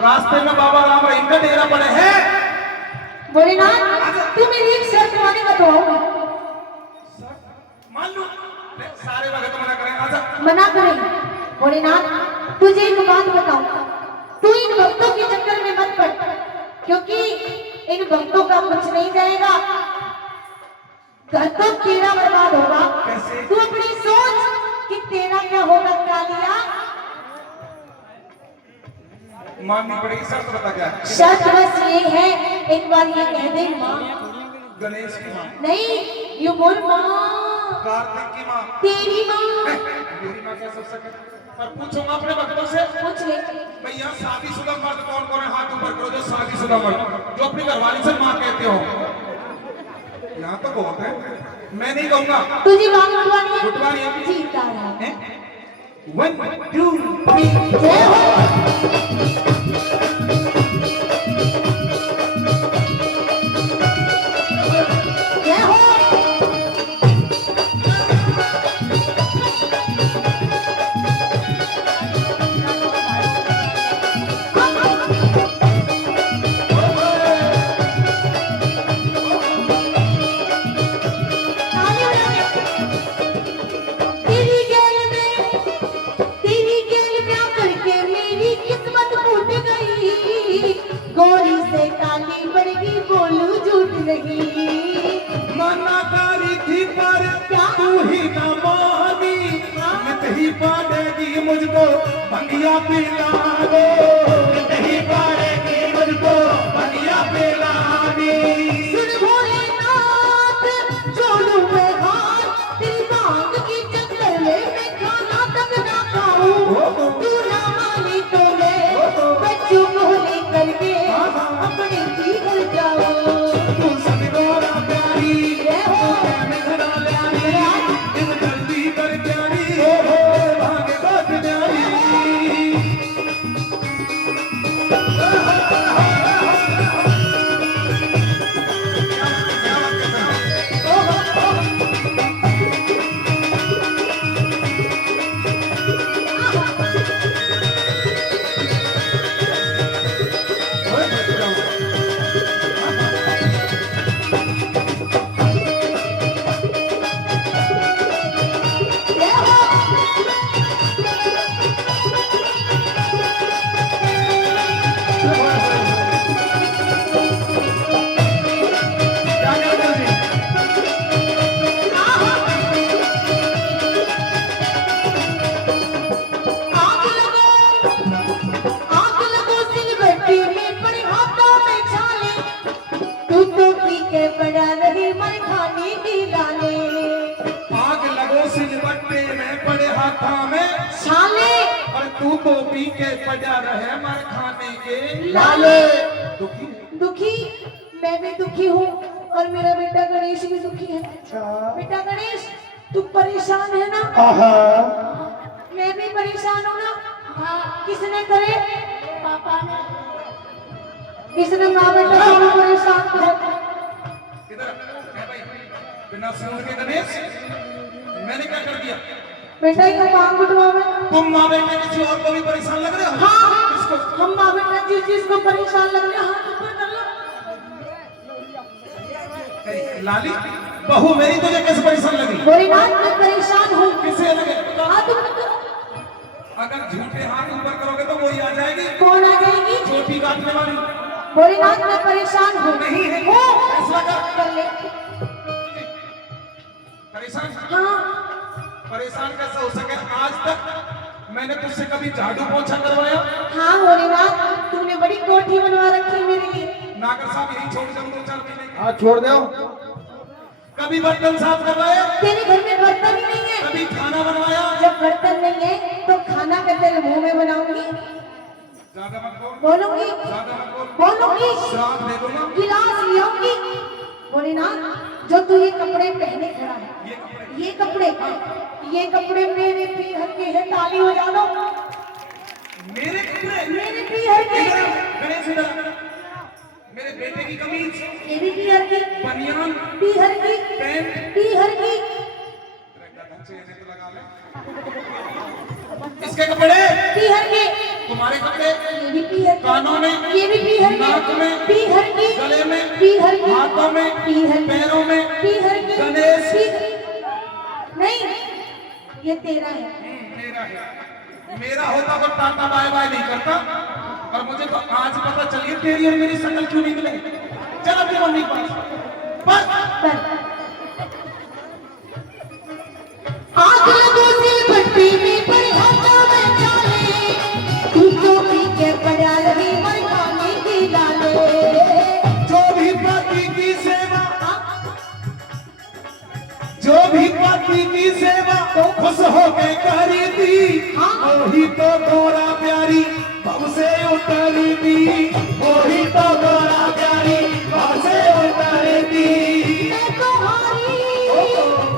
रास्ते में बाबा राम रहीम का डेरा पड़े हैं। भोलेनाथ तू मेरी एक शर्त मानेगा तो आऊंगा। मान लो सारे भगत मना करें। आजा मना करें। भोलेनाथ तुझे एक बात बताऊं, तू इन भक्तों के चक्कर में मत पड़, क्योंकि इन भक्तों का कुछ नहीं जाएगा, घर तो तेरा बर्बाद होगा। कैसे? तू अपनी सोच कि तेरा क्या होगा कालिया। माननी पड़ेगी। शर्त बता क्या है? शर्त बस ये है, एक बार ये कह दे माँ। गणेश की माँ, नहीं यू बोल माँ, कार्तिक की माँ, तेरी माँ। मेरी माँ क्या सब सके। पर पूछूंगा अपने भक्तों से, पूछ ले। भैया शादीशुदा मर्द कौन कौन है? हाथ ऊपर करो जो शादीशुदा मर्द जो अपनी घरवाली से माँ कहते हो। यहाँ तो बहुत है, मैं नहीं कहूंगा। तुझे बात उठवानी है? उठवानी है। जीता रहा। 1 2 3 जय हो। जय हो। तेरी गेल में आकर के मेरी किस्मत फूट गई, गोरी से काली पड़ गई, बोलू झूठ नहीं। मना करी थी पर क्या? तू ही ना मानी, नित ही पालेगी मुझको भंगिया पिला दो, नित ही पालेगी मुझको भंगिया पिला दी। सुन भोलेनाथ जोड़ू मैं हाथ, तेरी मांग की चक्कर में मैं खाना तक ना खाऊं। तू ना मानी तो मैं बच्चों को लेकर के अपने ही घर जाऊं। तू सदगोरा प्यारी, जय हो। मेघना ल्यारी, इन जल्दी कर प्यारी, भागे बात न्यारी। जय हो। क्या कर रही? आग लगो सिलवट्टी में पड़े हाथों में छाले, तू तो पी के बड़ा रही मर खाने की लाले। आग लगो सिलवट्टे में पड़े हाथा में, छाले और तू तो पी के पड़ा रहे मर खाने के लाले। दुखी। दुखी मैं भी दुखी हूँ, और मेरा बेटा गणेश भी दुखी है। बेटा गणेश तू परेशान है ना? मैं भी परेशान हूँ ना। हाँ किसने करे? पापा ने। इसने कहा बेटा तुम परेशान करो। इधर है भाई, बिना सुन के गणेश मैंने क्या कर दिया? बेटा ये मांग उठवावे। तुम माँ बेटे किसी और को भी परेशान लग रहे हो? हाँ किसको? हम माँ बेटा जिस चीज को परेशान लग रहे हैं हाथ ऊपर कर लो। लाली बहू मेरी तुझे कैसे परेशान लगी? भोलेनाथ मैं परेशान हूँ। किसे लगे? हाथ ऊपर करो। अगर झूठे हाथ ऊपर करोगे तो वही आ जाएगी, कौन आ जाएगी? चोटी काटने वाली। भोलेनाथ मैं परेशान हूँ। नहीं है। हो फैसला कर ले। परेशान? हाँ परेशान कैसे हो सके? आज तक मैंने तुझसे कभी झाड़ू पोछा करवाया? हाँ भोलेनाथ तुमने बड़ी कोठी बनवा रखी है मेरे लिए। नागर साहब यही छोड़ जाऊं 2-4 महीने। हाँ छोड़ दो। कभी बर्तन साफ करवाया? तेरे घर में बर्तन ही नहीं है। कभी खाना बनवाया? जब बर्तन नहीं है तो खाना का तेरे मुंह में बनाऊंगी, ज्यादा मत बोल, बोलूंगी, ज्यादा मत बोल। बोलूंगी, श्राप दे दूंगा। गिलास ले आऊंगी। भोलेनाथ जो तू ये कपड़े पहने खड़ा है, ये कपड़े मेरे पीहर के हैं, ताली हो जा दो। मेरे कपड़े? मेरे पीहर के। गणेश इधर। मेरे बेटे की कमीज, ये भी पीहर की। बनियान, पीहर की। पैंट, पीहर की। इसके कपड़े पीहर के। तुम्हारे कपड़े, ये भी पीहर की, कानों में, ये भी पीहर की, नाक में, पीहर की, गले में, पीहर की, हाथों में, पीहर की, पैरों में, पीहर की, गणेश। नहीं, ये तेरा है। मेरा है। मेरा होता तो टाटा बाय बाय नहीं करता, और मुझे तो आज पता चली तेरी और मेरी शक्ल क्यों नहीं मिले। चल अपनी मम्मी के पास। पर आग लगो दिल भट्टी में पर हाथों में चाले, तू तो पी के पड़ा लगी मरखाने की लाले। जो भी पति की सेवा, जो भी पति की सेवा खुश होके करी थी, वही तो तोरा प्यारी भव से उतरी थी, वही तो तोरा प्यारी भव से उतरी थी। मैं तो हारी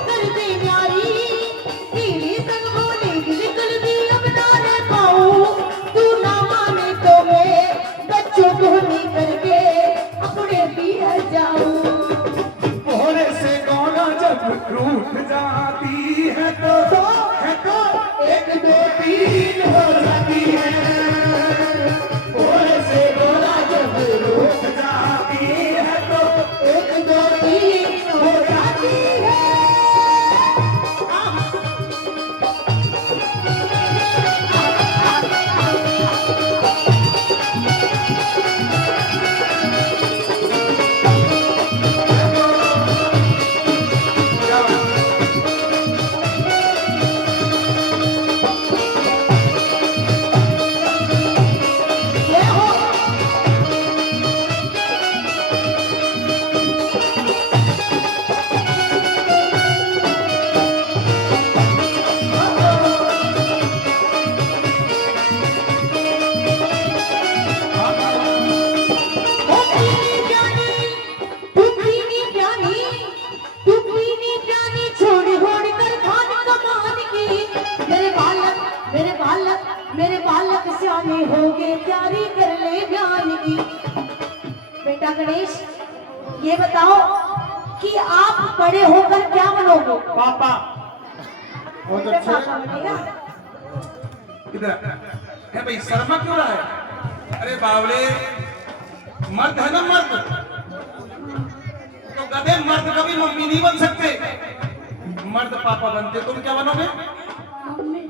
कर दे प्यारी, तेरी संग बोले बिल्कुल भी अब ना रह पाऊं, तू ना माने तो मैं बच्चों को नहीं करके अपने भी हर जाऊं। भोरे से गौना जब रूठ जाती है तो एक दो तीन हो जाती है। भोरे से गौना जब रूठ जाती है तो एक दो तीन हो जाती है। ये हो मेरे बालक सियाने हो गए, प्यारी कर ले ज्ञान की। बेटा गणेश, ये बताओ कि आप बड़े होकर क्या बनोगे? पापा बहुत बेटा अच्छे। पापा बनेगा। इधर है भाई, शर्मा क्यों रहा है? अरे बावले, मर्द है ना मर्द, तो गधे मर्द कभी मम्मी नहीं बन सकते, मर्द पापा बनते। तुम क्या बनोगे? मम्मी।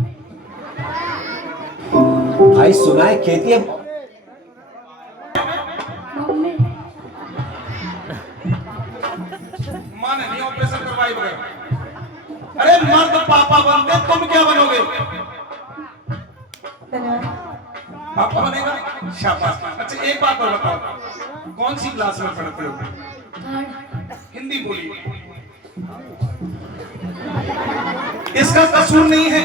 भाई सुनाए खेती मम्मी। माँ ने नहीं ऑपरेशन करवाई बगैर। अरे मर्द पापा बनते, तुम क्या बनोगे? पापा बनेगा, शाबाश। अच्छा एक बात और बताओ, कौन सी क्लास में पढ़ते हो? हिंदी बोलिए। इसका कसूर नहीं है।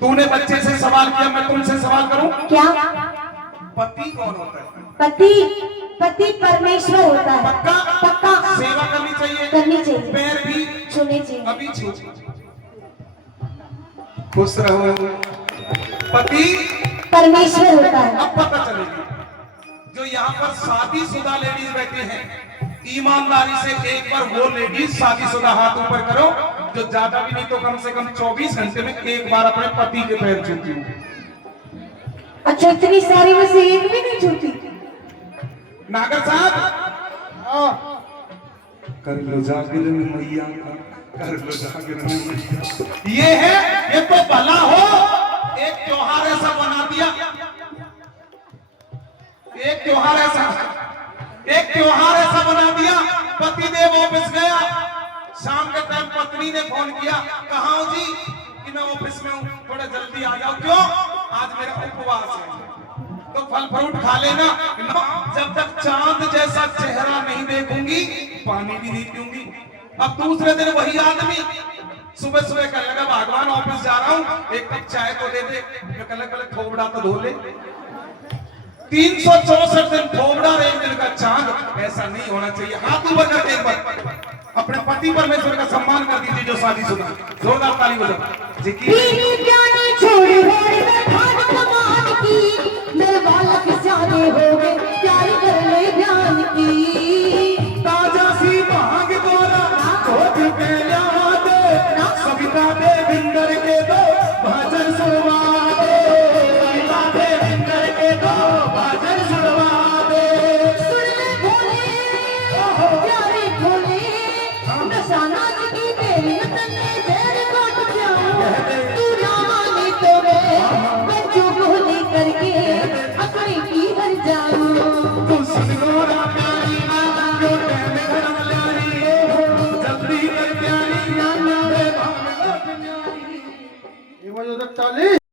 तूने बच्चे से सवाल किया, मैं तुमसे सवाल करूं? क्या? पति कौन होता है? पति परमेश्वर होता है। पक्का? पक्का सेवा करनी चाहिए, करनी चाहिए, पैर भी छूने चाहिए। अभी छू। खुश रहो। पति परमेश्वर होता है। अब पता चलेगी। जो यहाँ पर शादीशुदा लेडीज बैठी हैं, ईमानदारी से एक बार वो लेडीज शादीशुदा हाथ ऊपर करो जो ज्यादा भी नहीं तो कम से कम 24 घंटे में एक बार अपने पति के पैर छूती हूँ। अच्छा, इतनी सारी में से एक भी नहीं छूती? नागर साहब, कर लो जागरण मैया का, कर लो जागरण मैया। ये है, ये तो भला हो एक त्योहार ऐसा बना दिया, एक त्योहार ऐसा बना दिया। पति देव ऑफिस गया, शाम के टाइम पत्नी ने फोन किया, कहाँ हो जी? कि मैं ऑफिस में हूँ, थोड़ा जल्दी आ जाओ। क्यों? आज मेरा उपवास है, तो फल फ्रूट खा लेना। जब तक चांद जैसा चेहरा नहीं देखूंगी पानी भी नहीं पीऊंगी। अब दूसरे दिन वही आदमी सुबह सुबह कहने लगा, भगवान ऑफिस जा रहा हूँ, एक कप चाय तो दे दे। मैं कहने लगा, थोबड़ा तो धो ले। 364 दिन थोबड़ा और एक दिन का चांद, ऐसा नहीं होना चाहिए। हाथ ऊपर करके एक बार अपने पति परमेश्वर का सम्मान कर दीजिए जो शादीशुदा। जोरदार ताली बजाओ। बीवी प्यारी छोड़ होड़ में खान कमान की, मेरे बालक सियाने हो गए,